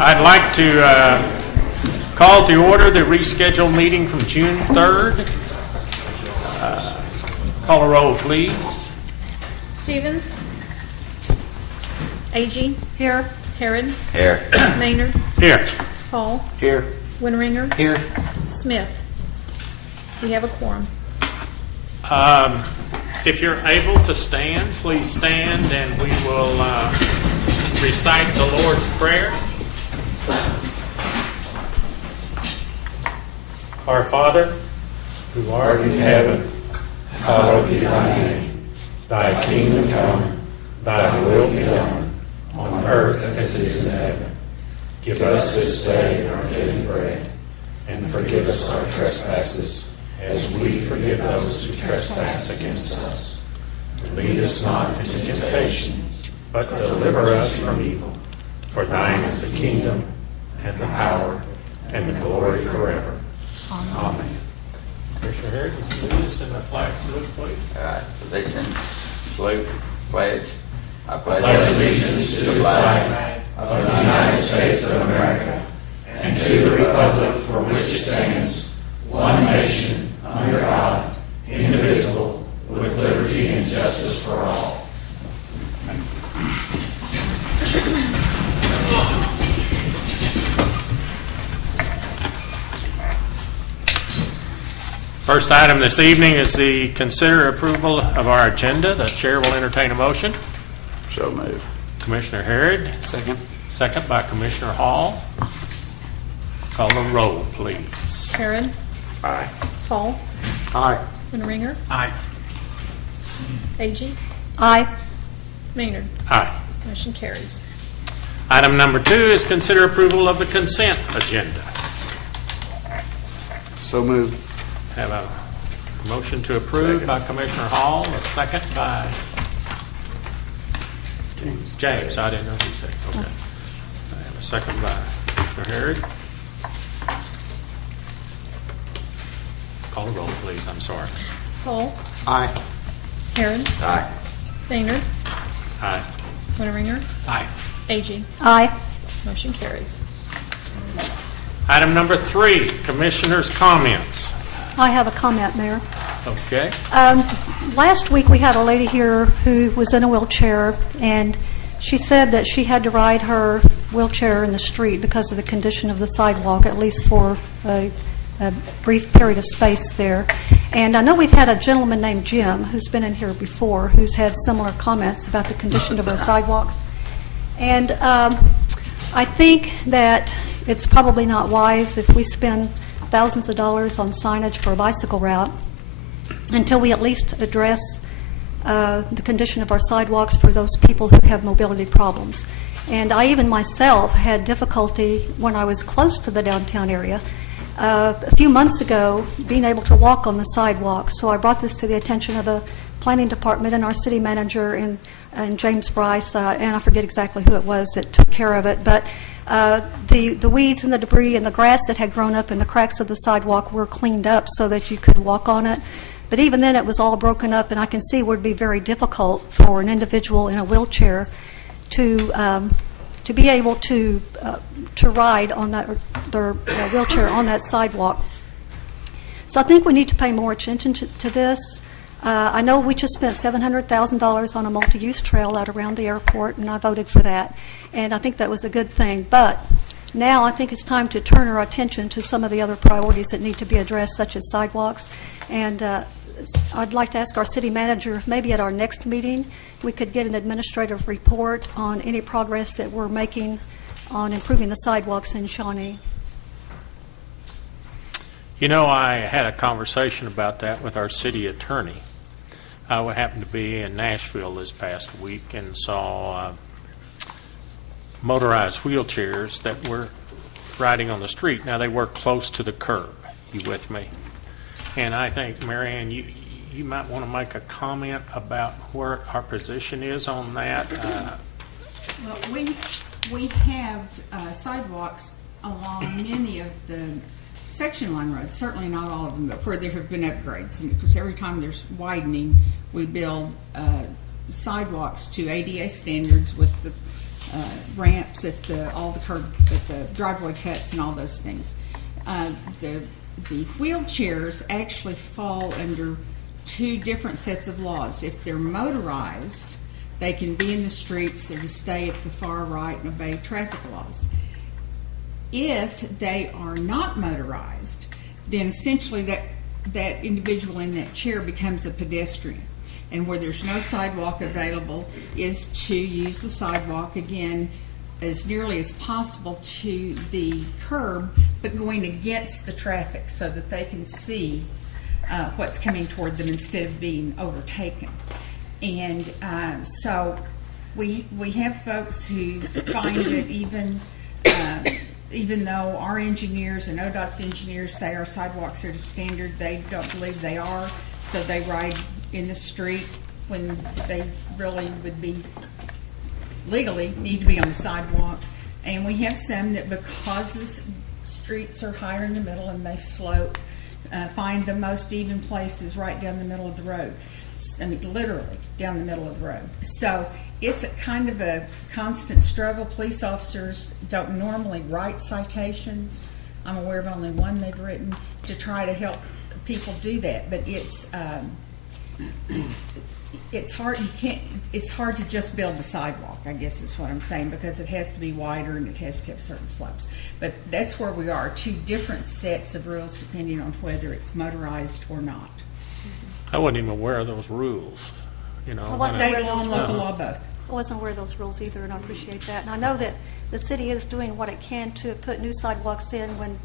I'd like to call to order the rescheduled meeting from June 3rd. Call a roll, please. Stevens. Agee. Here. Herod. Here. Maynard. Here. Hall. Here. Winteringer. Here. Smith. We have a quorum. If you're able to stand, please stand, and we will recite the Lord's Prayer. Our Father, who art in heaven, hallowed be thy name. Thy kingdom come, thy will be done, on earth as it is in heaven. Give us this day our daily bread, and forgive us our trespasses, as we forgive those who trespass against us. Lead us not into temptation, but deliver us from evil. For thine is the kingdom, and the power, and the glory forever. Amen. Commissioner Harris, would you lead us in the flag salute, please? All right. Position, salute, pledge. I pledge Allegiance to the flag of the United States of America and to the republic for which it stands, one nation, under God, indivisible, with liberty and justice for all. First item this evening is the consider approval of our agenda. The chair will entertain a motion. So move. Commissioner Harrod. Second. Second by Commissioner Hall. Call the roll, please. Herod. Aye. Hall. Aye. Winteringer. Aye. Agee. Aye. Maynard. Aye. Motion carries. Item number 2 is consider approval of the consent agenda. So moved. Have a motion to approve by Commissioner Hall, a second by James. I didn't know who said. Okay. I have a second by Commissioner Harrod. Call the roll, please. I'm sorry. Hall. Aye. Herod. Aye. Maynard. Aye. Winteringer. Aye. Agee. Aye. Motion carries. Item number 3, Commissioner's comments. I have a comment, Mayor. Okay. Last week we had a lady here who was in a wheelchair, and she said that she had to ride her wheelchair in the street because of the condition of the sidewalk, at least for a brief period of space there. And I know we've had a gentleman named Jim who's been in here before who's had similar comments about the condition of our sidewalks. And I think that it's probably not wise if we spend thousands of dollars on signage for a bicycle route until we at least address the condition of our sidewalks for those people who have mobility problems. And I even myself had difficulty when I was close to the downtown area a few months ago being able to walk on the sidewalk. So I brought this to the attention of the planning department and our city manager and James Bryce, and I forget exactly who it was that took care of it, but the weeds and the debris and the grass that had grown up in the cracks of the sidewalk were cleaned up so that you could walk on it. But even then it was all broken up, and I can see it would be very difficult for an individual in a wheelchair to be able to ride on that, their wheelchair on that sidewalk. So I think we need to pay more attention to this. I know we just spent $700,000 on a multi-use trail out around the airport, and I voted for that. And I think that was a good thing. But now I think it's time to turn our attention to some of the other priorities that need to be addressed, such as sidewalks. And I'd like to ask our city manager if maybe at our next meeting we could get an administrative report on any progress that we're making on improving the sidewalks in Shawnee. You know, I had a conversation about that with our city attorney. I happened to be in Nashville this past week and saw motorized wheelchairs that were riding on the street. Now, they were close to the curb. You with me? And I think, Marianne, you might want to make a comment about where our position is on that. Well, we have sidewalks along many of the section line roads, certainly not all of them, but where there have been upgrades. Because every time there's widening, we build sidewalks to ADA standards with the ramps at all the curb, at the driveway cuts and all those things. The wheelchairs actually fall under two different sets of laws. If they're motorized, they can be in the streets and stay at the far right and obey traffic laws. If they are not motorized, then essentially that individual in that chair becomes a pedestrian. And where there's no sidewalk available is to use the sidewalk again as nearly as possible to the curb, but going against the traffic so that they can see what's coming toward them instead of being overtaken. And so we have folks who find that even though our engineers and ODOT's engineers say our sidewalks are to standard, they don't believe they are, so they ride in the street when they really would be legally need to be on the sidewalk. And we have some that, because the streets are higher in the middle and they slope, find the most even places right down the middle of the road. I mean, literally down the middle of the road. So it's a kind of a constant struggle. Police officers don't normally write citations. I'm aware of only one they've written to try to help people do that. But it's hard. It's hard to just build the sidewalk, I guess is what I'm saying, because it has to be wider and it has to have certain slopes. But that's where we are, two different sets of rules depending on whether it's motorized or not. I wasn't even aware of those rules, you know. I wasn't State aware law of and those local rules. law both. I wasn't aware of those rules either, and I appreciate that. And I know that the city is doing what it can to put new sidewalks in when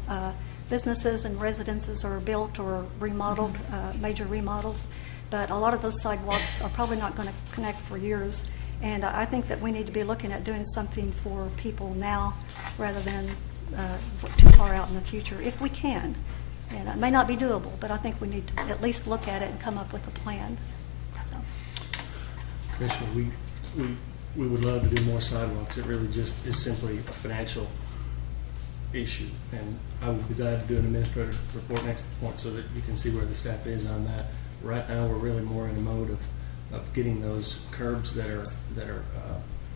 businesses and residences are built or remodeled, major remodels. But a lot of those sidewalks are probably not going to connect for years. And I think that we need to be looking at doing something for people now rather than too far out in the future, if we can. And it may not be doable, but I think we need to at least look at it and come up with a plan. So. Commissioner, we would love to do more sidewalks. It really just is simply a financial issue. And I would be glad to do an administrative report next point so that you can see where the staff is on that. Right now, we're really more in a mode of getting those curbs that are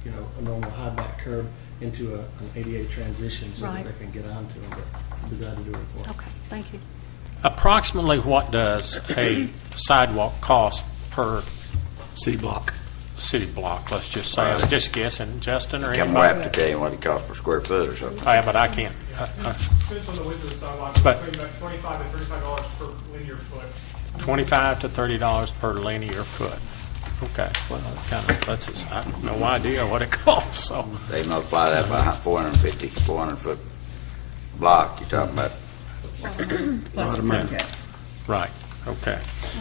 a normal high back curb into an ADA transition so Right. that they can get onto them. But I'd be glad to do a report. Okay, thank you. Approximately what does a sidewalk cost per City block. city block, let's just say? I'm just guessing, Justin, or Come anybody? rap to tell you what it costs per square foot or something. Yeah, but I can't. Depends on the width of the sidewalk, But- between about $25 to $35 per linear foot. $25 to $30 per linear foot. Okay, well, kind of, that's just, I have no idea what it costs, so. They multiply that by 400 foot block, you're talking about. Plus the curb cuts. Right, okay.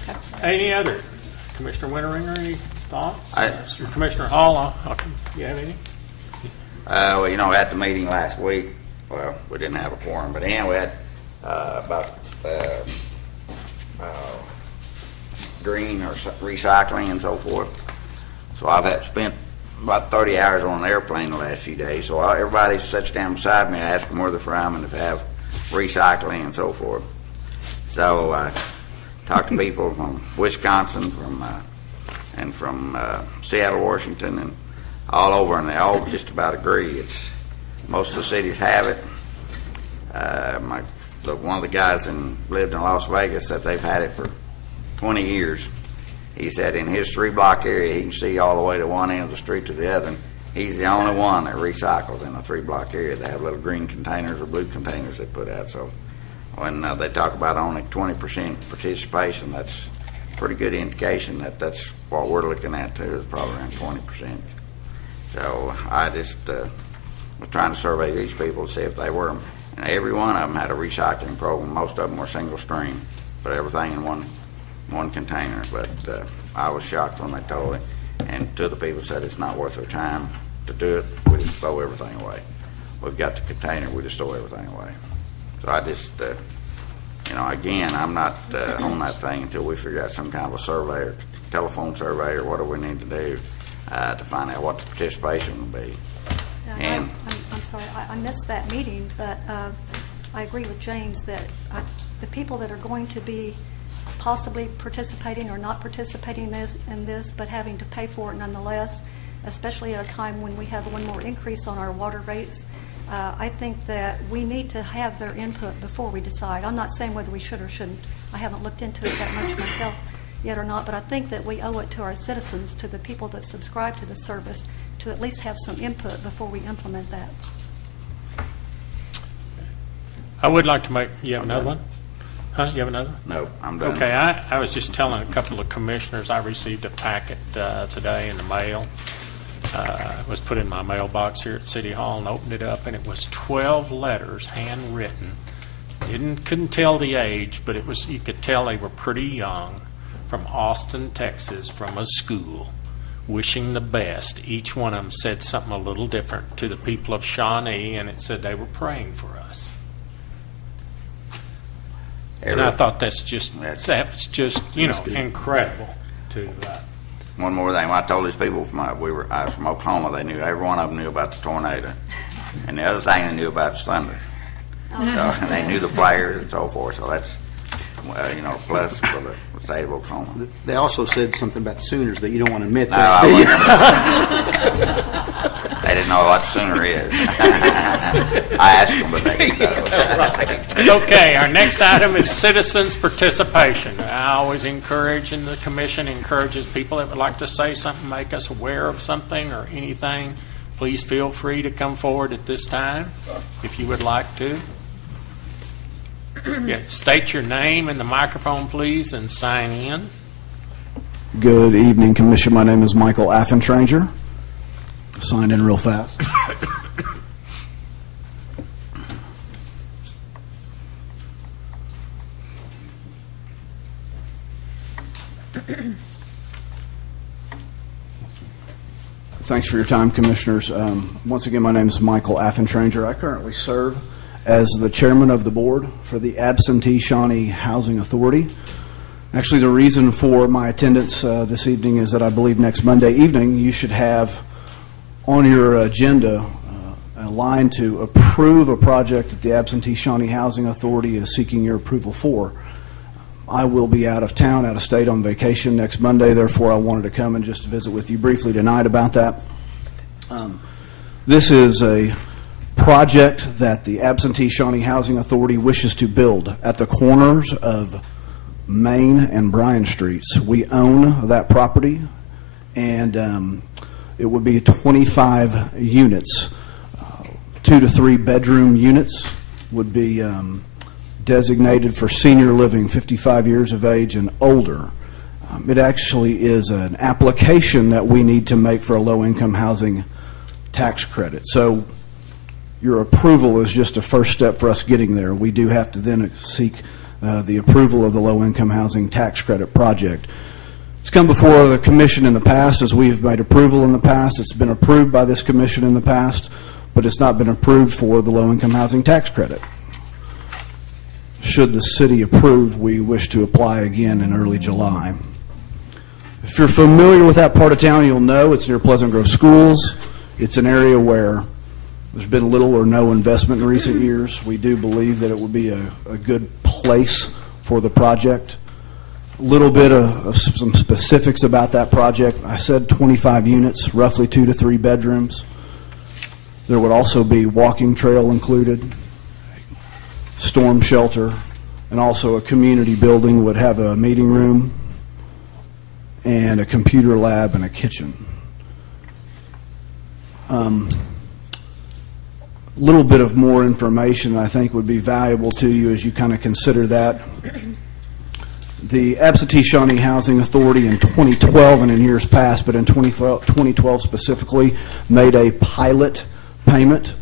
Okay. Any other? Commissioner Winteringer, any thoughts? I- Commissioner Hall, you have any? Well, you know, at the meeting last week, well, we didn't have a quorum, but anyhow, we had about green or recycling and so forth. So I've had spent about 30 hours on an airplane the last few days. So everybody sits down beside me, I ask them where they're from and if they have recycling and so forth. So I talked to people from Wisconsin, and from Seattle, Washington, and all over, and they all just about agree. Most of the cities have it. One of the guys lived in Las Vegas said they've had it for 20 years. He said in his 3-block area, he can see all the way to one end of the street to the other. And he's the only one that recycles in a 3-block area. They have little green containers or blue containers they put out. So when they talk about only 20% participation, that's a pretty good indication that that's what we're looking at too, is probably around 20%. So I just was trying to survey these people to see if they were. And every one of them had a recycling program. Most of them were single stream, but everything in one container. But I was shocked when they told it. And two of the people said it's not worth their time to do it. We just throw everything away. We've got the container. We just throw everything away. So I just, again, I'm not on that thing until we figure out some kind of a survey or telephone survey or whatever we need to do to find out what the participation will be. And I'm sorry, I missed that meeting, but I agree with James that the people that are going to be possibly participating or not participating in this, but having to pay for it nonetheless, especially at a time when we have one more increase on our water rates. I think that we need to have their input before we decide. I'm not saying whether we should or shouldn't. I haven't looked into it that much myself yet or not, but I think that we owe it to our citizens, to the people that subscribe to the service, to at least have some input before we implement that. I would like to make, you have another one? Huh, you have another? No, I'm done. Okay, I was just telling a couple of commissioners, I received a packet today in the mail. It was put in my mailbox here at City Hall and opened it up, and it was 12 letters handwritten. Couldn't tell the age, but it was, you could tell they were pretty young, from Austin, Texas, from a school, wishing the best. Each one of them said something a little different to the people of Shawnee, and it said they were praying for us. And I thought that's just incredible to One more thing. When I told these people I was from Oklahoma, they knew, every one of them knew about the tornado. And the other thing, they knew about the thunder. So they knew the players and so forth. So that's, plus for the state of Oklahoma. They also said something about Sooners, but you don't want to admit No, that. They didn't know what Sooner is. I asked them, but they didn't know. Okay, our next item is citizens' participation. I always encourage, and the commission encourages people that would like to say something, make us aware of something or anything. Please feel free to come forward at this time if you would like to. Yeah, state your name in the microphone, please, and sign in. Good evening, Commission. My name is Michael Affentranger. Signed in real fast. Thanks for your time, Commissioners. Once again, my name is Michael Affentranger. I currently serve as the chairman of the board for the Absentee Shawnee Housing Authority. Actually, the reason for my attendance this evening is that I believe next Monday evening you should have on your agenda a line to approve a project that the Absentee Shawnee Housing Authority is seeking your approval for. I will be out of town, out of state on vacation next Monday, therefore I wanted to come and just visit with you briefly tonight about that. This is a project that the Absentee Shawnee Housing Authority wishes to build at the corners of Main and Bryan Streets. We own that property, and it would be 25 units. 2 to 3 bedroom units would be designated for senior living, 55 years of age and older. It actually is an application that we need to make for a low-income housing tax credit. So your approval is just a first step for us getting there. We do have to then seek the approval of the low-income housing tax credit project. It's come before the commission in the past, as we've made approval in the past. It's been approved by this commission in the past, but it's not been approved for the low-income housing tax credit. Should the city approve, we wish to apply again in early July. If you're familiar with that part of town, you'll know it's near Pleasant Grove Schools. It's an area where there's been little or no investment in recent years. We do believe that it would be a good place for the project. A little bit of some specifics about that project. I said 25 units, roughly 2 to 3 bedrooms. There would also be walking trail included, storm shelter, and also a community building would have a meeting room and a computer lab and a kitchen. A little bit of more information I think would be valuable to you as you kind of consider that. The Absentee Shawnee Housing Authority in 2012 and in years past, but in 2012 specifically, made a pilot payment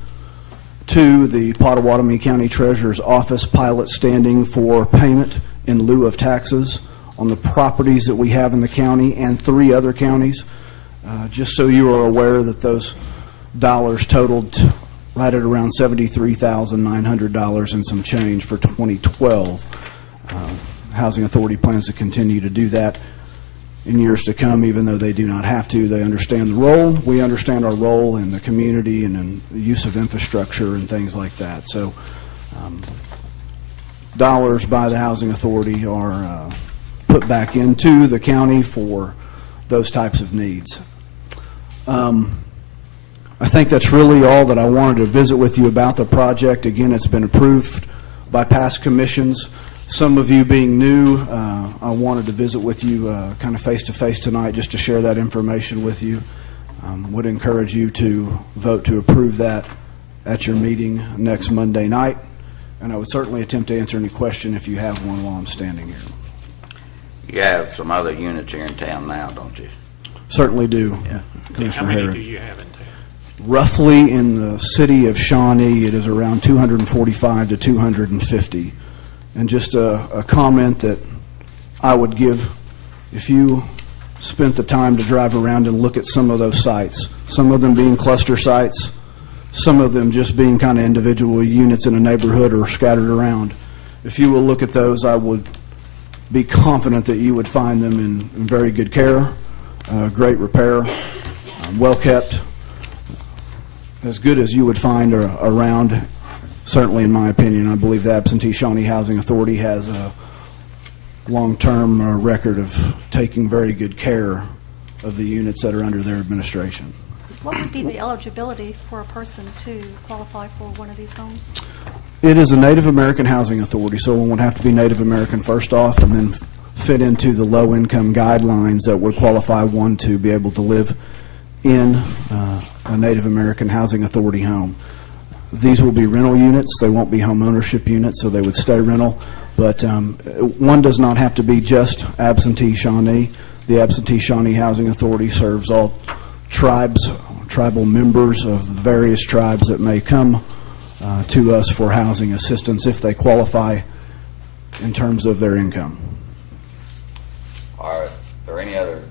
to the Pottawatomie County Treasurer's Office, pilot standing for payment in lieu of taxes on the properties that we have in the county and 3 other counties. Just so you are aware that those dollars totaled right at around $73,900 and some change for 2012. Housing Authority plans to continue to do that in years to come, even though they do not have to. They understand the role. We understand our role in the community and in the use of infrastructure and things like that. So dollars by the Housing Authority are put back into the county for those types of needs. I think that's really all that I wanted to visit with you about the project. Again, it's been approved by past commissions. Some of you being new, I wanted to visit with you kind of face-to-face tonight just to share that information with you. Would encourage you to vote to approve that at your meeting next Monday night. And I would certainly attempt to answer any question if you have one while I'm standing here. You have some other units here in town now, don't you? Certainly do, Yeah. Commissioner How many Harrod. do you have in town? Roughly in the city of Shawnee, it is around 245 to 250. And just a comment that I would give, if you spent the time to drive around and look at some of those sites, some of them being cluster sites, some of them just being kind of individual units in a neighborhood or scattered around. If you will look at those, I would be confident that you would find them in very good care, great repair, well kept, as good as you would find around. Certainly, in my opinion, I believe the Absentee Shawnee Housing Authority has a long-term record of taking very good care of the units that are under their administration. What would be the eligibility for a person to qualify for one of these homes? It is a Native American Housing Authority, so one would have to be Native American first off and then fit into the low-income guidelines that would qualify one to be able to live in a Native American Housing Authority home. These will be rental units. They won't be home ownership units, so they would stay rental. But one does not have to be just Absentee Shawnee. The Absentee Shawnee Housing Authority serves all tribes, tribal members of various tribes that may come to us for housing assistance if they qualify in terms of their income. Are there any other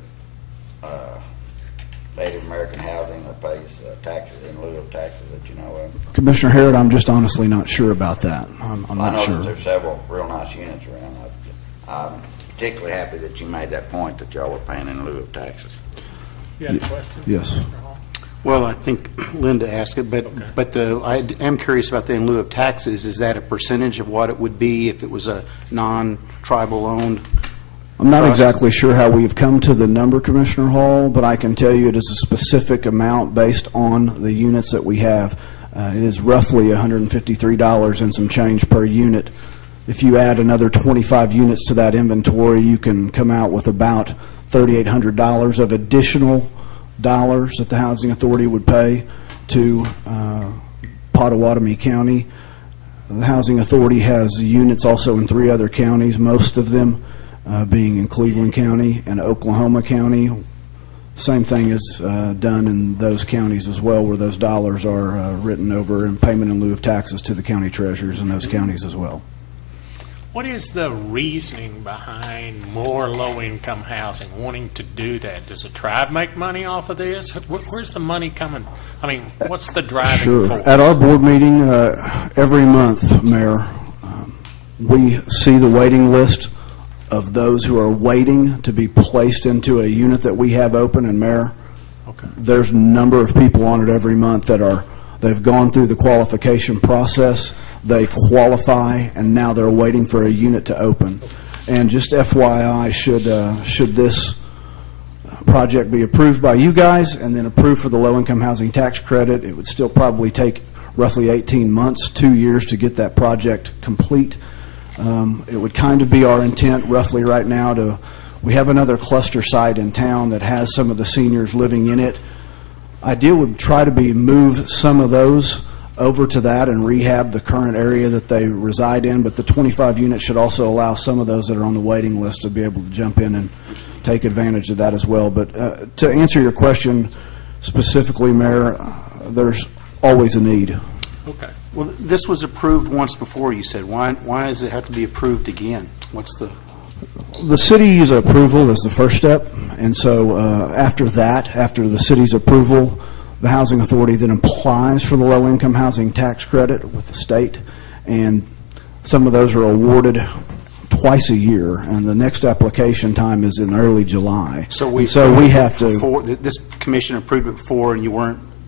Native American housing that pays taxes in lieu of taxes that you know of? Commissioner Harrod, I'm just honestly not sure about that. I'm I not know sure. that there's several real nice units around. I'm particularly happy that you made that point that y'all were paying in lieu of taxes. You had a question? Yes. Mr. Hall? Well, I think Linda asked it, but I am curious about the in lieu of taxes. Is that a percentage of what it would be if it was a non-tribal owned? I'm not trust? exactly sure how we've come to the number, Commissioner Hall, but I can tell you it is a specific amount based on the units that we have. It is roughly $153 and some change per unit. If you add another 25 units to that inventory, you can come out with about $3,800 of additional dollars that the Housing Authority would pay to Pottawatomie County. The Housing Authority has units also in 3 other counties, most of them being in Cleveland County and Oklahoma County. Same thing is done in those counties as well, where those dollars are written over in payment in lieu of taxes to the county treasurers in those counties as well. What is the reasoning behind more low-income housing, wanting to do that? Does the tribe make money off of this? Where's the money coming? I mean, what's the driving Sure. force? At our board meeting every month, Mayor, we see the waiting list of those who are waiting to be placed into a unit that we have open. And Mayor, Okay. there's a number of people on it every month that they've gone through the qualification process, they qualify, and now they're waiting for a unit to open. And just FYI, should this project be approved by you guys and then approved for the low-income housing tax credit, it would still probably take roughly 18 months, 2 years to get that project complete. It would kind of be our intent roughly right now we have another cluster site in town that has some of the seniors living in it. Idea would try to be move some of those over to that and rehab the current area that they reside in, but the 25 units should also allow some of those that are on the waiting list to be able to jump in and take advantage of that as well. But to answer your question specifically, Mayor, there's always a need. Okay. Well, this was approved once before, you said. Why does it have to be approved again? What's the... The city's approval is the first step, and so after the city's approval, the Housing Authority then applies for the low-income housing tax credit with the state, and some of those are awarded twice a year, and the next application time is in early July. So we have to... Before, this commission approved it before, and you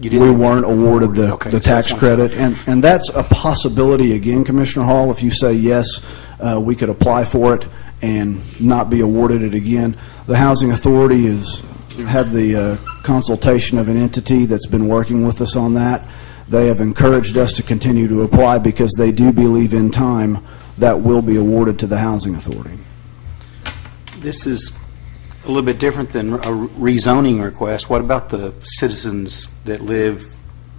didn't... We weren't awarded Okay, the so tax that's credit, and that's a possibility again, Commissioner Hall. If you say yes, we could apply for it and not be awarded it again. The Housing Authority has had the consultation of an entity that's been working with us on that. They have encouraged us to continue to apply because they do believe in time that will be awarded to the Housing Authority. This is a little bit different than a rezoning request. What about the citizens that live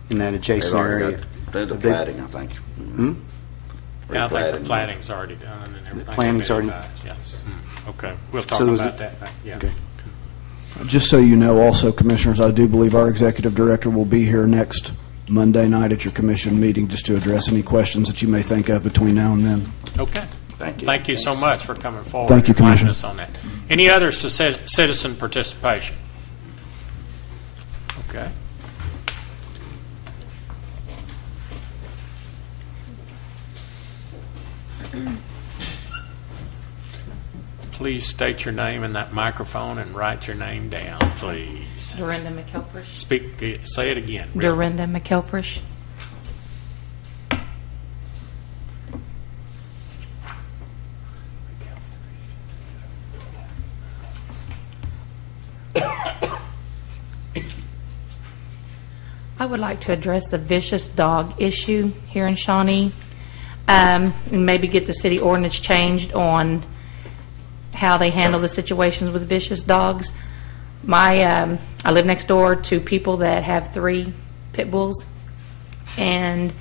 in that They've adjacent already area? got the platting, I think. Yeah, I think the Replatting. planting's already done and everything. planning's already- Yeah. Okay, we'll talk So was about it- that. Yeah. Okay. Just so you know also, Commissioners, I do believe our Executive Director will be here next Monday night at your Commission meeting just to address any questions that you may think of between now and then. Okay. Thank you. Thank you so much for coming forward. Thank you, and enlightening Commissioner. us on that. Any others to citizen participation? Okay. Please state your name in that microphone and write your name down, please. Dorinda McElfresh. Say it again. Dorinda McElfresh. I would like to address the vicious dog issue here in Shawnee, and maybe get the city ordinance changed on how they handle the situations with vicious dogs. I live next door to people that have 3 pit bulls, and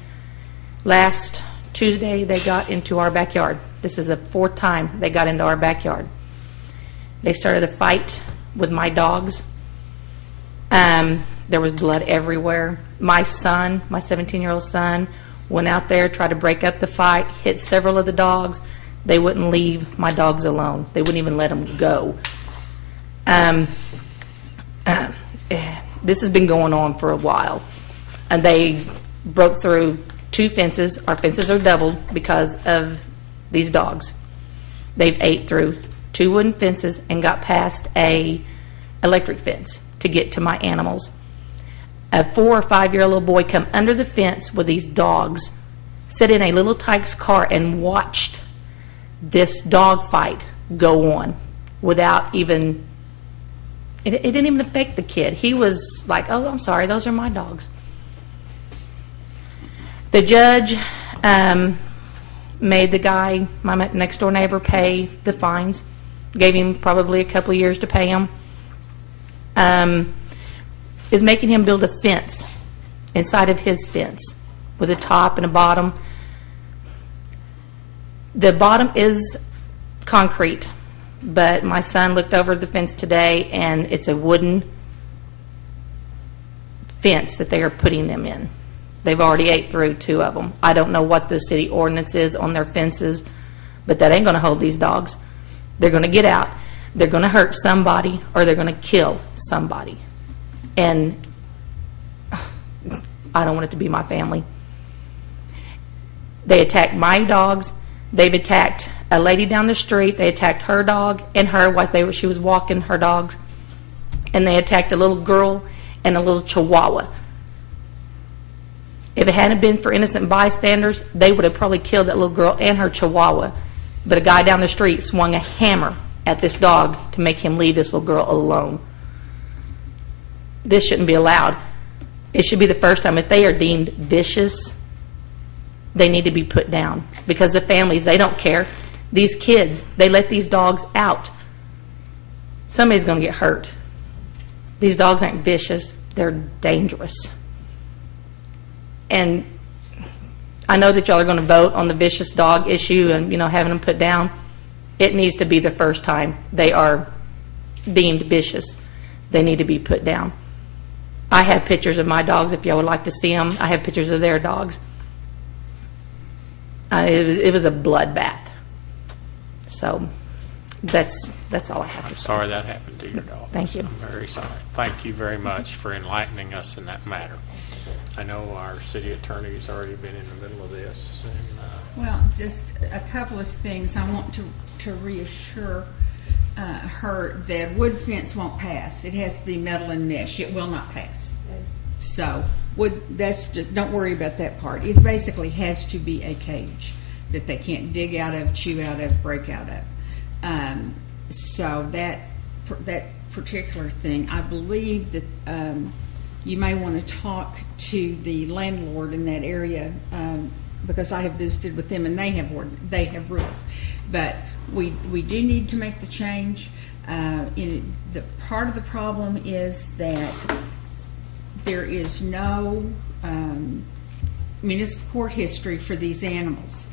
last Tuesday they got into our backyard. This is the 4th time they got into our backyard. They started a fight with my dogs. There was blood everywhere. My son, my 17-year-old son, went out there, tried to break up the fight, hit several of the dogs. They wouldn't leave my dogs alone. They wouldn't even let them go. This has been going on for a while. And they broke through 2 fences. Our fences are doubled because of these dogs. They've ate through 2 wooden fences and got past a electric fence to get to my animals. A 4 or 5-year-old little boy come under the fence with these dogs, sit in a little Tyke's car and watched this dog fight go on without even, it didn't even affect the kid. He was like, oh, I'm sorry, those are my dogs. The judge made the guy, my next door neighbor, pay the fines, gave him probably a couple of years to pay them. Is making him build a fence inside of his fence with a top and a bottom. The bottom is concrete, but my son looked over the fence today and it's a wooden fence that they are putting them in. They've already ate through 2 of them. I don't know what the city ordinance is on their fences, but that ain't going to hold these dogs. They're going to get out. They're going to hurt somebody or they're going to kill somebody. And I don't want it to be my family. They attacked my dogs. They've attacked a lady down the street. They attacked her dog and her while she was walking her dogs. And they attacked a little girl and a little chihuahua. If it hadn't been for innocent bystanders, they would have probably killed that little girl and her chihuahua. But a guy down the street swung a hammer at this dog to make him leave this little girl alone. This shouldn't be allowed. It should be the first time. If they are deemed vicious, they need to be put down. Because the families, they don't care. These kids, they let these dogs out. Somebody's going to get hurt. These dogs aren't vicious. They're dangerous. And I know that y'all are going to vote on the vicious dog issue and, having them put down. It needs to be the first time they are deemed vicious. They need to be put down. I have pictures of my dogs if y'all would like to see them. I have pictures of their dogs. It was a bloodbath. So that's all I have to say. Sorry that happened to your dog. Thank you. I'm very sorry. Thank you very much for enlightening us in that matter. I know our city attorney's already been in the middle of this. And, Well, just a couple of things. I want to reassure her that wood fence won't pass. It has to be metal and mesh. It will not pass. So don't worry about that part. It basically has to be a cage that they can't dig out of, chew out of, break out of. So that particular thing, I believe that you may want to talk to the landlord in that area, because I have visited with them and they have rules. But we do need to make the change. The part of the problem is that there is no municipal court history for these animals.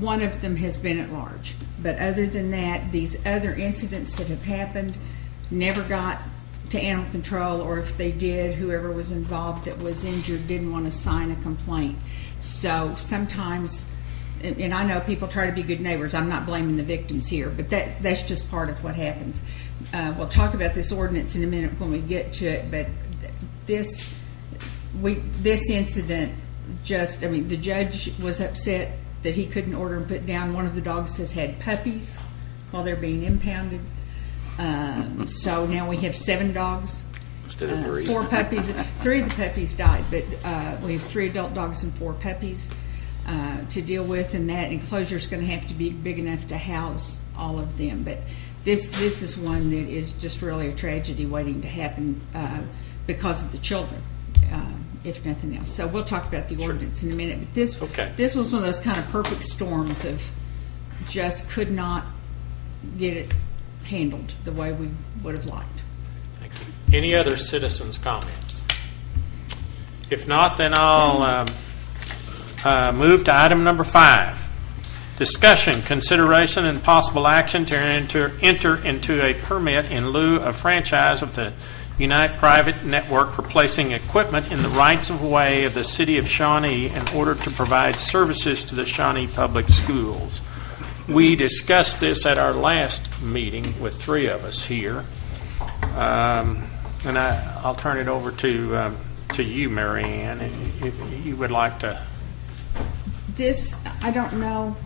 One of them has been at large, but other than that, these other incidents that have happened never got to animal control, or if they did, whoever was involved that was injured didn't want to sign a complaint. So sometimes, and I know people try to be good neighbors, I'm not blaming the victims here, but that's just part of what happens. We'll talk about this ordinance in a minute when we get to it, but this incident the judge was upset that he couldn't order and put down. One of the dogs has had puppies while they're being impounded. So now we have 7 dogs. Instead of 3. 4 puppies. 3 of the puppies died, but we have 3 adult dogs and 4 puppies to deal with, and that enclosure is going to have to be big enough to house all of them. But this is one that is just really a tragedy waiting to happen because of the children, if nothing else. So we'll talk about the ordinance in a minute. But this was one of those kind of perfect storms of just could not get it handled the way we would have liked. Thank you. Any other citizens' comments? If not, then I'll move to item number 5. Discussion, consideration, and possible action to enter into a permit in lieu of franchise of the Unite Private Network for placing equipment in the rights-of-way of the City of Shawnee in order to provide services to the Shawnee Public Schools. We discussed this at our last meeting with 3 of us here, and I'll turn it over to you, Mary Ann, if you would like to. This, I don't know.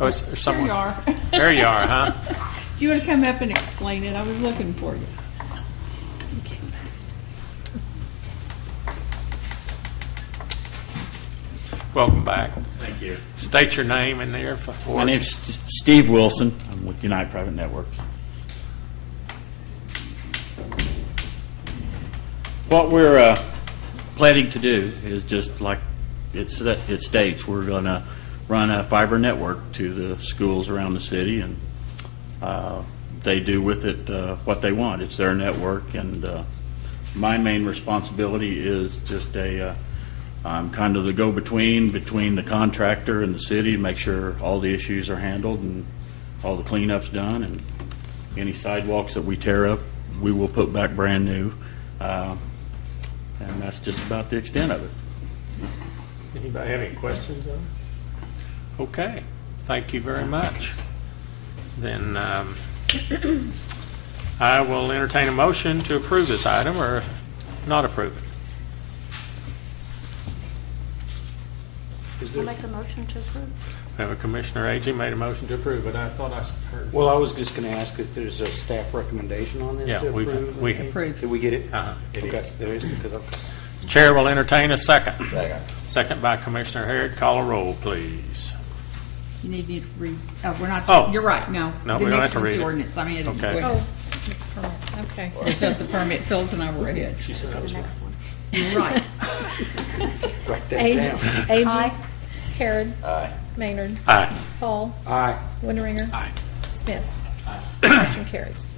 Oh, is there someone? There you are. There you are, huh? Do you want to come up and explain it? I was looking for you. Welcome back. Thank you. State your name in there for us. My name's Steve Wilson. I'm with Unite Private Networks. What we're planning to do is just like it states, we're going to run a fiber network to the schools around the city, and they do with it what they want. It's their network, and my main responsibility is just I'm kind of the go-between between the contractor and the city to make sure all the issues are handled and all the cleanup's done, and any sidewalks that we tear up, we will put back brand new. And that's just about the extent of it. Anybody have any questions on it? Okay. Thank you very much. Then I will entertain a motion to approve this item or not approve it. I'll make a motion to approve. Commissioner Agee made a motion to approve, but I thought I heard. Well, I was just going to ask if there's a staff recommendation on this to approve. We Approve. Did we get it? It Okay, is. there is, because Chair will entertain a second. Second by Commissioner Harrod. Call a roll, please. You need me to read. Oh, we're not. Oh. You're right. No. No, the we don't next have to one's read the it. ordinance. I mean, Okay. Oh, okay. It's not the permit. Phil's and I were ahead. She said that was right. You're right. write that down. Agee. Aye. Harrod. Maynard. Aye. Hall. Aye. Winderinger. Aye. Smith. Motion carries.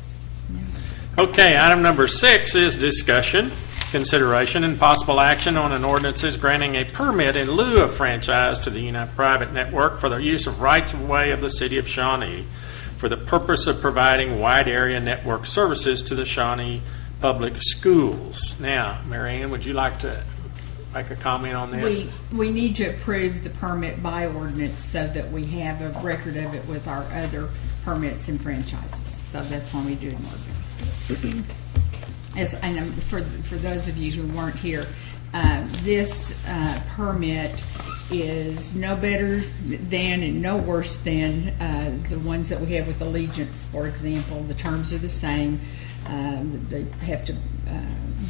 Okay, item number 6 is discussion, consideration, and possible action on an ordinance granting a permit in lieu of franchise to the Unite Private Network for the use of rights-of-way of the City of Shawnee for the purpose of providing wide area network services to the Shawnee Public Schools. Now, Mary Ann, would you like to make a comment on this? We need to approve the permit by ordinance so that we have a record of it with our other permits and franchises. So that's why we do an ordinance. For those of you who weren't here, this permit is no better than and no worse than the ones that we have with Allegiance, for example. The terms are the same. They have to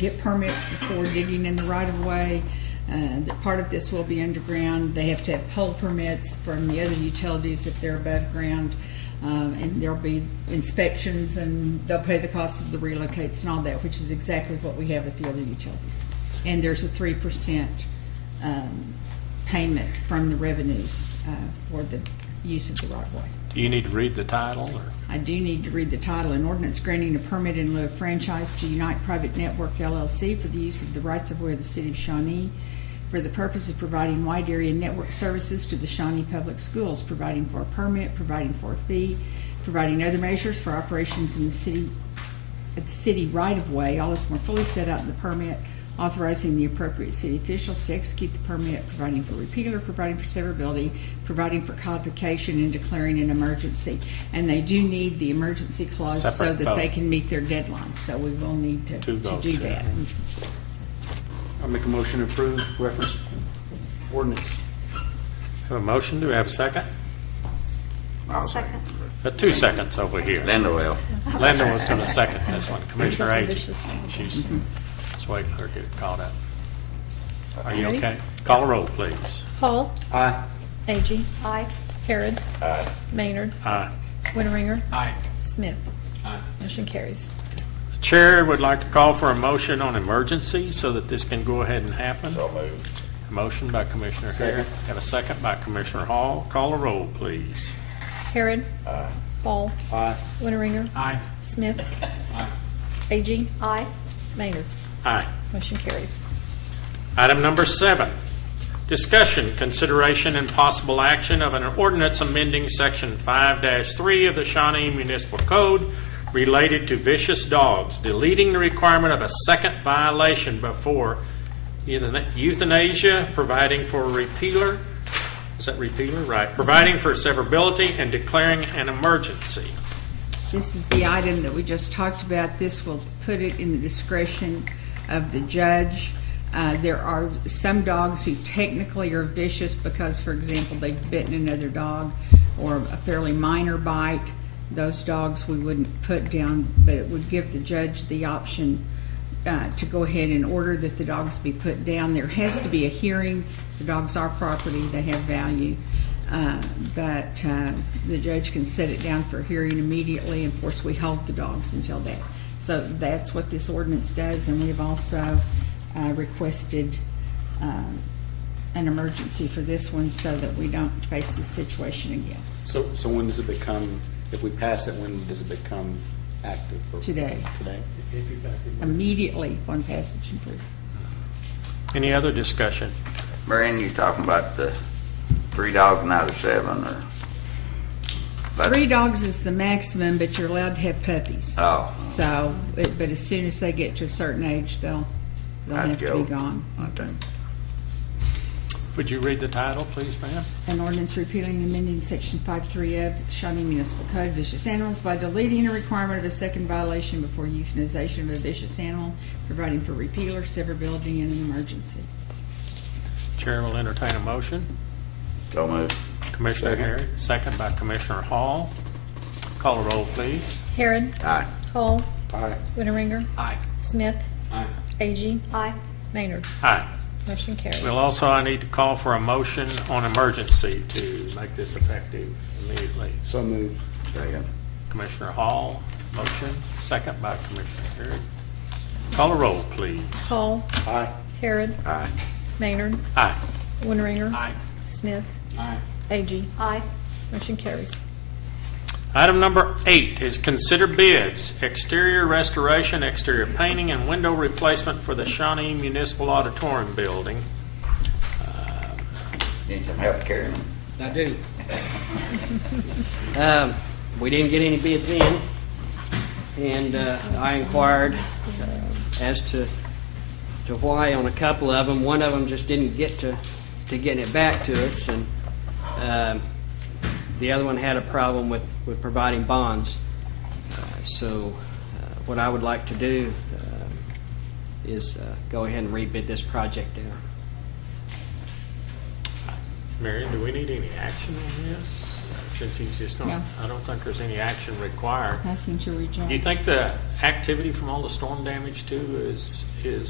get permits before digging in the right-of-way. That part of this will be underground. They have to have pole permits from the other utilities if they're above ground. And there'll be inspections, and they'll pay the cost of the relocates and all that, which is exactly what we have with the other utilities. And there's a 3% payment from the revenues for the use of the right of way. Do you need to read the title, or? I do need to read the title. An ordinance granting a permit in lieu of franchise to Unite Private Network LLC for the use of the rights of way of the City of Shawnee for the purpose of providing wide area network services to the Shawnee Public Schools, providing for a permit, providing for a fee, providing other measures for operations in the city right of way. All is more fully set out in the permit, authorizing the appropriate city officials to execute the permit, providing for repealer, providing for severability, providing for codification, and declaring an emergency. And they do need the emergency clause so Separate that vote. they can meet their deadline. So we will need to Two do votes, that. yeah. I'll make a motion to approve reference ordinance. Have a motion, do we have a second? Second. 2 seconds over here. Linda will. Linda was going to second this one. Commissioner That's a Agee, vicious one. she's, let's wait for her to get caught up. Are you Ready? okay? Call a roll, please. Hall. Aye. Agee. Aye. Harrod. Maynard. Aye. Winteringer. Aye. Smith. Motion carries. The chair would like to call for a motion on emergency so that this can go ahead and happen. So moved. A motion by Commissioner Harrod. Have a second by Commissioner Hall. Call a roll, please. Harrod. Hall. Aye. Winteringer. Aye. Smith. Agee. Aye. Maynard. Aye. Motion carries. Item number 7, discussion, consideration, and possible action of an ordinance amending Section 5-3 of the Shawnee Municipal Code related to vicious dogs, deleting the requirement of a second violation before euthanasia, providing for a repealer. Is that repealer? Right. Providing for severability and declaring an emergency. This is the item that we just talked about. This will put it in the discretion of the judge. There are some dogs who technically are vicious because, for example, they've bitten another dog or a fairly minor bite. Those dogs we wouldn't put down, but it would give the judge the option to go ahead and order that the dogs be put down. There has to be a hearing. The dogs are property. They have value. But the judge can set it down for hearing immediately. Of course, we hold the dogs until that. So that's what this ordinance does, and we've also requested an emergency for this one so that we don't face this situation again. So when does it become, if we pass it, when does it become active? Today. Today? Immediately on passage and proof. Any other discussion? Marion, you talking about the 3 dogs out of 7, or? But- 3 dogs is the maximum, but you're allowed to have puppies. Oh, So, but as soon as they get to a certain age, they'll have to be gone. okay. Would you read the title, please, ma'am? An ordinance repealing and amending Section 5-3 of the Shawnee Municipal Code, vicious animals, by deleting a requirement of a second violation before euthanization of a vicious animal, providing for repealer, severability, and an emergency. Chair will entertain a motion. So moved. Commissioner Second. Harry, second by Commissioner Hall. Call a roll, please. Harrod. Aye. Hall. Aye. Winteringer. Aye. Smith. Aye. Agee. Aye. Maynard. Aye. Motion carries. Well, also, I need to call for a motion on emergency to make this effective immediately. So moved. Second. Commissioner Hall, motion, second by Commissioner Harry. Call a roll, please. Hall. Aye. Harrod. Aye. Maynard. Aye. Winteringer. Aye. Smith. Aye. Agee. Aye. Motion carries. Item number 8 is consider bids, exterior restoration, exterior painting, and window replacement for the Shawnee Municipal Auditorium Building. Need some help carrying them? I do. We didn't get any bids in, and I inquired as to why on a couple of them. One of them just didn't get to getting it back to us, and the other one had a problem with providing bonds. So what I would like to do is go ahead and rebid this project out. Marion, do we need any action on this? since he's just going, Yeah. I don't think there's any action required. Asking to reject. Do you think the activity from all the storm damage too is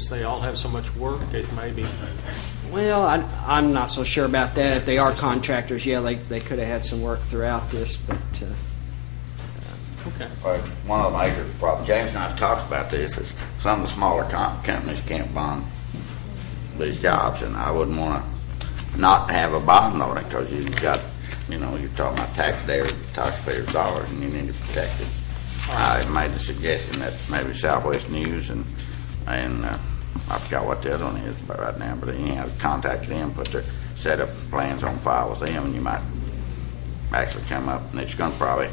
they all have so much work, it may be, Well, I'm not so sure about that. If they are contractors, yeah, they could have had some work throughout this, but okay. But one of the major problems, James and I have talked about this, is some of the smaller companies can't bond these jobs, and I wouldn't want to not have a bond on it, because you've got, you're talking about taxpayers' dollars, and you need to protect it. I made the suggestion that maybe Southwest News and I forgot what the other one is right now, but anyhow, contact them, put their setup plans on file with them, and you might actually come up, and it's going to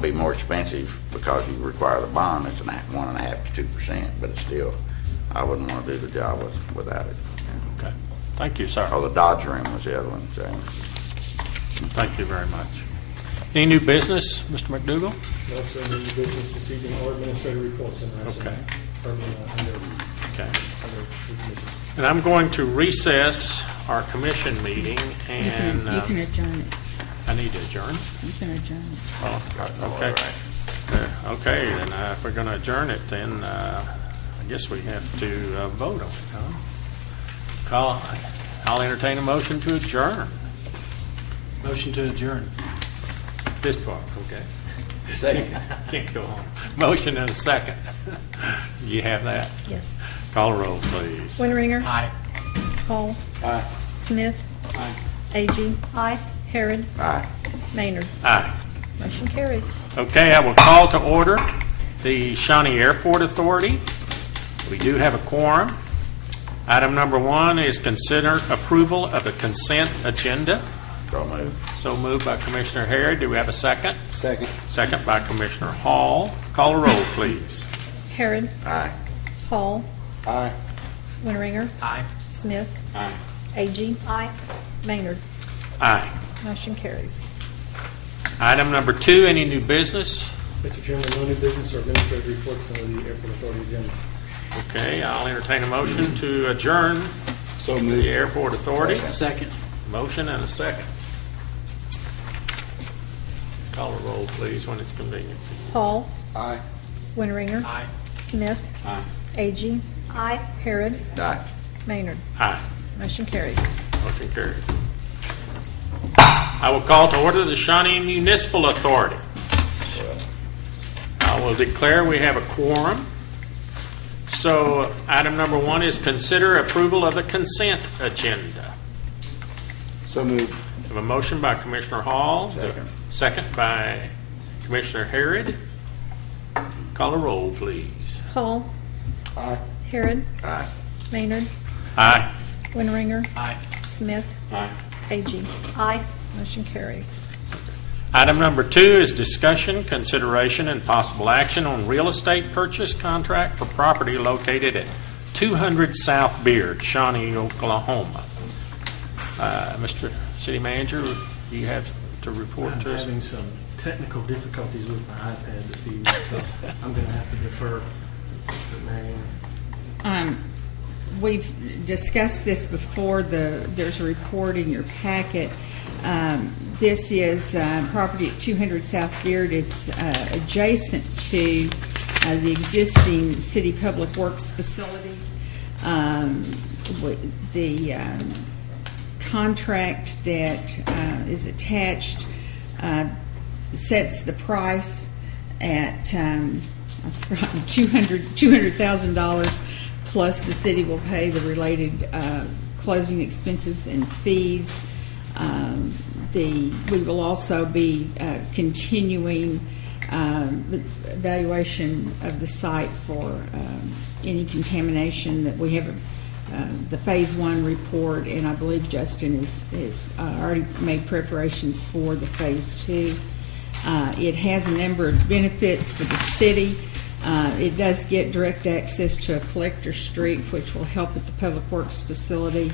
be more expensive because you require the bond. It's 1.5% to 2%, but it's still, I wouldn't want to do the job without it. Okay. Thank you, sir. Oh, the Dodge Rim was the other one, James. Thank you very much. Any new business, Mr. McDougall? No, sir, no new business this evening or administrative reports. Okay. Under Okay. two commissions. And I'm going to recess our commission meeting, and You can adjourn it. I need to adjourn. You can adjourn it. Oh, okay. Okay, then if we're going to adjourn it, then I guess we have to vote on it, huh? I'll entertain a motion to adjourn. Motion to adjourn. This part, okay. Second. Can't go on. Motion and a second. You have that? Yes. Call roll, please. Winteringer. Aye. Hall. Aye. Smith. Aye. Agee. Aye. Harrod. Aye. Maynard. Aye. Motion carries. Okay, I will call to order the Shawnee Airport Authority. We do have a quorum. Item number 1 is consider approval of the consent agenda. So moved. So moved by Commissioner Harrod. Do we have a second? Second. Second by Commissioner Hall. Call a roll, please. Harrod. Aye. Hall. Aye. Winteringer. Aye. Smith. Aye. Agee. Aye. Maynard. Aye. Motion carries. Item number 2, any new business? Mr. Chairman, no new business or administrative reports under the Airport Authority agenda. Okay, I'll entertain a motion to adjourn So the moved. Airport Authority. Second. Motion and a second. Call a roll, please, when it's convenient for you. Hall. Aye. Winteringer. Aye. Smith. Aye. Agee. Aye. Harrod. Aye. Maynard. Aye. Motion carries. Motion carried. I will call to order the Shawnee Municipal Authority. I will declare we have a quorum. So item number 1 is consider approval of the consent agenda. So moved. We have a motion by Commissioner Hall. Second. Second by Commissioner Harrod. Call a roll, please. Hall. Aye. Harrod. Aye. Maynard. Aye. Winteringer. Aye. Smith. Aye. Agee. Aye. Motion carries. Item number 2 is discussion, consideration, and possible action on real estate purchase contract for property located at 200 South Beard, Shawnee, Oklahoma. Mr. City Manager, you have to report I'm to us. having some technical difficulties with my iPad this evening, so I'm going to have to defer to Marion. We've discussed this before. There's a report in your packet. This is property at 200 South Beard. It's adjacent to the existing city public works facility. The contract that is attached sets the price at $200,000, plus the city will pay the related closing expenses and fees. We will also be continuing evaluation of the site for any contamination that we have. The Phase 1 report, and I believe Justin has already made preparations for the Phase 2. It has a number of benefits for the city. It does get direct access to a collector street, which will help at the Public Works facility.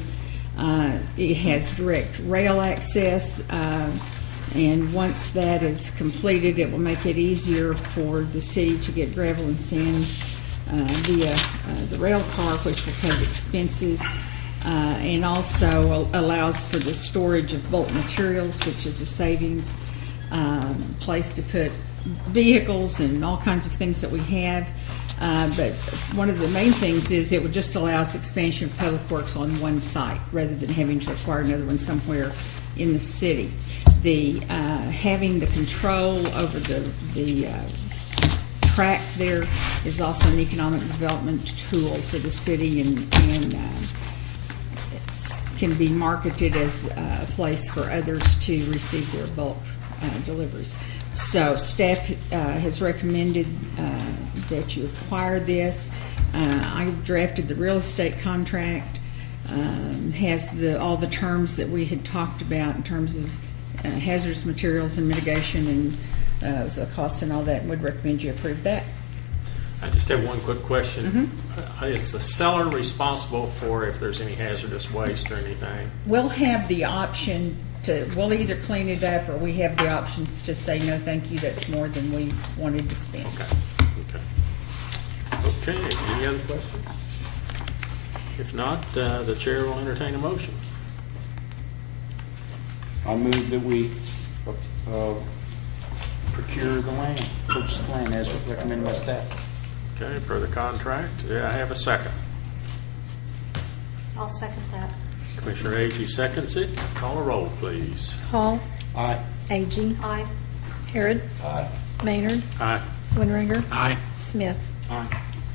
It has direct rail access, and once that is completed, it will make it easier for the city to get gravel and sand via the rail car, which will cover expenses, and also allows for the storage of bulk materials, which is a savings. place to put vehicles and all kinds of things that we have. But one of the main things is it would just allow us expansion of public works on one site rather than having to acquire another one somewhere in the city. The having the control over the track there is also an economic development tool for the city, and can be marketed as a place for others to receive their bulk deliveries. So staff has recommended that you acquire this. I drafted the real estate contract, has all the terms that we had talked about in terms of hazardous materials and mitigation and the costs and all that, and would recommend you approve that. I just have one quick question. Is the seller responsible for if there's any hazardous waste or anything? We'll have the option we'll either clean it up or we have the options to just say, no, thank you, that's more than we wanted to spend. Okay, any other questions? If not, the chair will entertain a motion. I move that we procure the land, purchase the land as recommended by staff. Okay, per the contract. Yeah, I have a second. I'll second that. Commissioner Agee seconds it. Call a roll, please. Hall. Aye. Agee. Aye. Harrod. Aye. Maynard. Aye. Winringer. Aye. Smith. Aye.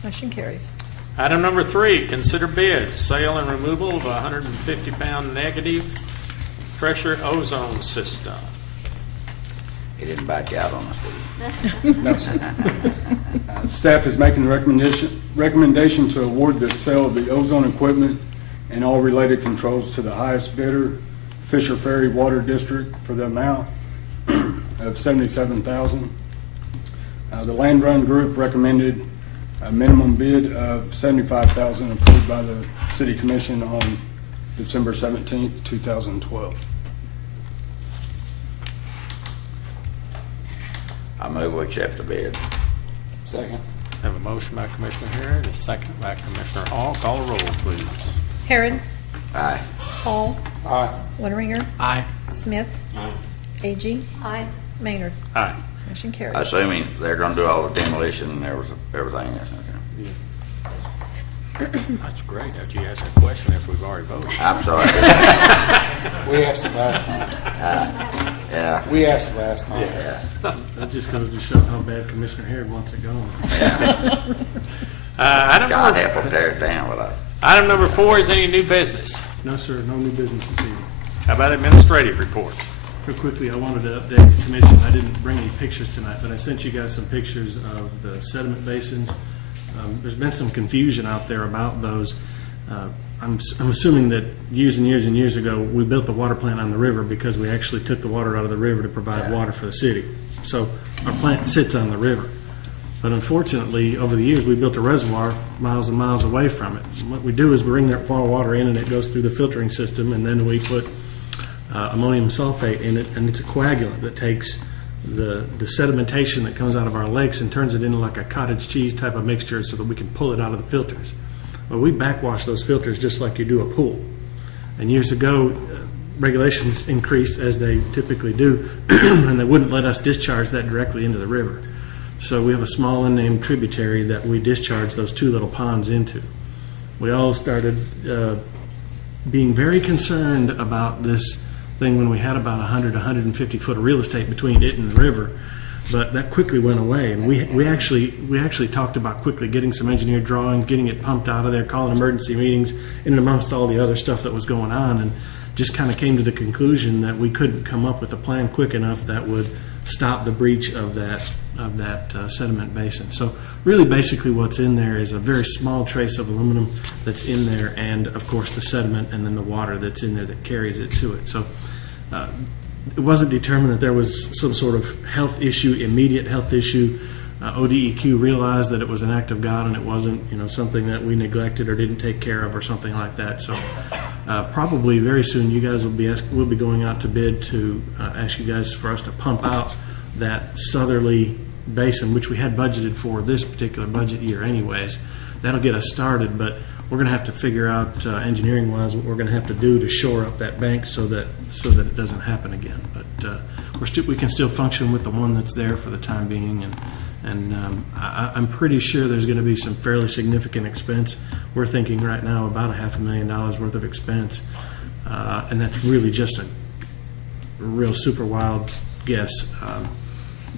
Motion carries. Item number 3, consider bid, sale and removal of a 150-pound negative pressure ozone system. He didn't back out on us, did he? No, sir. Staff is making the recommendation to award the sale of the ozone equipment and all related controls to the highest bidder, Fisher Ferry Water District, for the amount of $77,000. The Land Run Group recommended a minimum bid of $75,000 approved by the City Commission on December 17th, 2012. I move we accept the bid. Second. Have a motion by Commissioner Harrod, a second by Commissioner Hall. Call a roll, please. Harrod. Aye. Hall. Aye. Winringer. Aye. Smith. Aye. Agee. Aye. Maynard. Aye. Motion carries. Assuming they're gonna do all the demolition and everything. Yes, okay. That's great. How'd you ask that question if we've already voted? I'm sorry. We asked it last time. Yeah. We asked it last time. Yeah. That just goes to show how bad Commissioner Harrod wants it going. Item God number, help them tear it down with that. item number 4 is any new business. No, sir, no new business this evening. How about administrative report? Real quickly, I wanted to update the commission. I didn't bring any pictures tonight, but I sent you guys some pictures of the sediment basins. There's been some confusion out there about those. I'm assuming that years and years and years ago, we built the water plant on the river because we actually took the water out of the river to provide water for the city. So our plant sits on the river. But unfortunately, over the years, we built a reservoir miles and miles away from it. And what we do is we bring that water in and it goes through the filtering system, and then we put ammonium sulfate in it, and it's a coagulant that takes the sedimentation that comes out of our lakes and turns it into like a cottage cheese type of mixture so that we can pull it out of the filters. Well, we backwash those filters just like you do a pool. And years ago, regulations increased, as they typically do, and they wouldn't let us discharge that directly into the river. So we have a small unnamed tributary that we discharge those 2 little ponds into. We all started being very concerned about this thing when we had about 100 to 150 foot of real estate between it and the river, but that quickly went away. And we actually talked about quickly getting some engineered drawings, getting it pumped out of there, calling emergency meetings, in and amongst all the other stuff that was going on, and just kind of came to the conclusion that we couldn't come up with a plan quick enough that would stop the breach of that sediment basin. So really basically what's in there is a very small trace of aluminum that's in there, and of course the sediment and then the water that's in there that carries it to it. So it wasn't determined that there was some sort of health issue, immediate health issue. ODEQ realized that it was an act of God and it wasn't, something that we neglected or didn't take care of or something like that. So probably very soon you guys will be going out to bid to ask you guys for us to pump out that southerly basin, which we had budgeted for this particular budget year anyways. That'll get us started, but we're going to have to figure out engineering wise what we're going to have to do to shore up that bank so that it doesn't happen again. But we can still function with the one that's there for the time being, and I'm pretty sure there's going to be some fairly significant expense. We're thinking right now about $500,000 worth of expense, and that's really just a real super wild guess.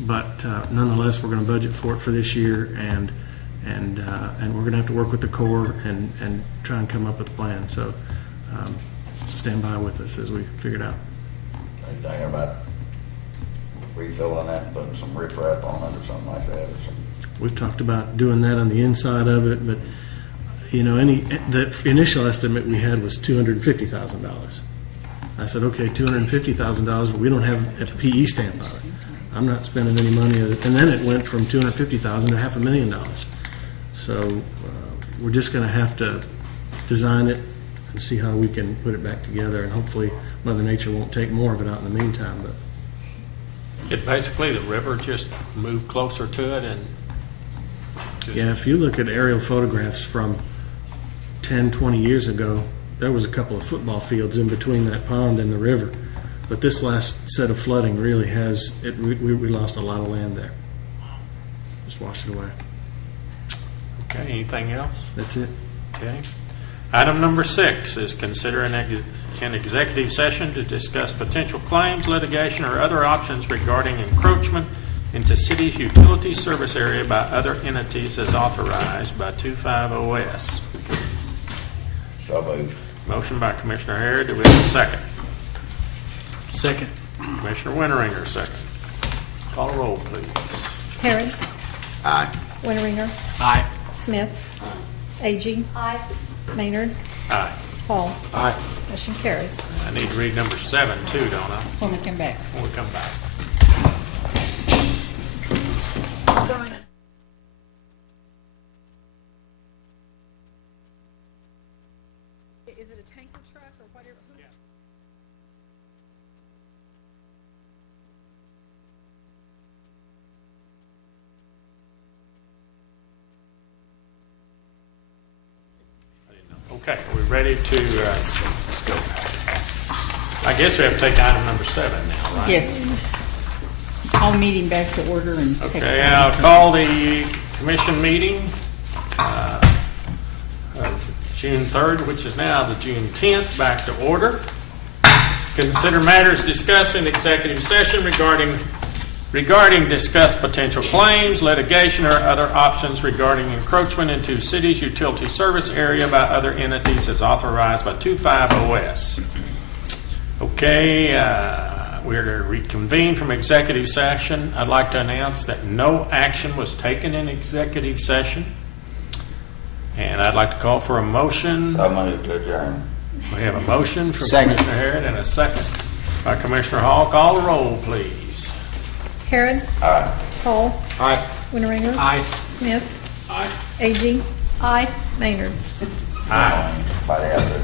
But nonetheless, we're going to budget for it for this year, and we're going to have to work with the Corps and try and come up with a plan. So stand by with us as we figure it out. Are you thinking about refilling that and putting some riprap on it or something like that? Or something? We've talked about doing that on the inside of it, but the initial estimate we had was $250,000. I said, okay, $250,000, but we don't have a PE stamp on it. I'm not spending any money, and then it went from $250,000 to $500,000. So we're just going to have to design it and see how we can put it back together, and hopefully Mother Nature won't take more of it out in the meantime. But Basically, the river just moved closer to it, and yeah, if you look at aerial photographs from 10, 20 years ago, there was a couple of football fields in between that pond and the river. But this last set of flooding really has, we lost a lot of land there. Just washed it away. okay, anything else? That's it. Okay. Item number 6 is consider an executive session to discuss potential claims, litigation, or other options regarding encroachment into city's utility service area by other entities as authorized by 250S. So moved. Motion by Commissioner Harrod. Do we have a second? Second. Commissioner Winteringer, second. Call a roll, please. Harrod. Aye. Winteringer. Aye. Smith. Agee. Aye. Maynard. Aye. Hall. Aye. Motion carries. I need to read number 7 too, don't I? When we come back. When we come back. Is it a tanker truck or whatever? Okay, are we ready to, let's go. I guess we have to take item number 7 now, right? Yes. Call the meeting back to order and take Okay, I'll call the commission meeting of June 3rd, which is now the June 10th, back to order. Consider matters discussed in executive session regarding discussed potential claims, litigation, or other options regarding encroachment into city's utility service area by other entities as authorized by 250S. Okay, we're to reconvene from executive session. I'd like to announce that no action was taken in executive session. And I'd like to call for a motion. So moved to adjourn. We have a motion from Second. Commissioner Harrod and a second by Commissioner Hall. Call the roll, please. Harrod. Aye. Hall. Aye. Winteringer. Aye. Smith. Aye. Agee. Aye. Maynard. Aye. By the other,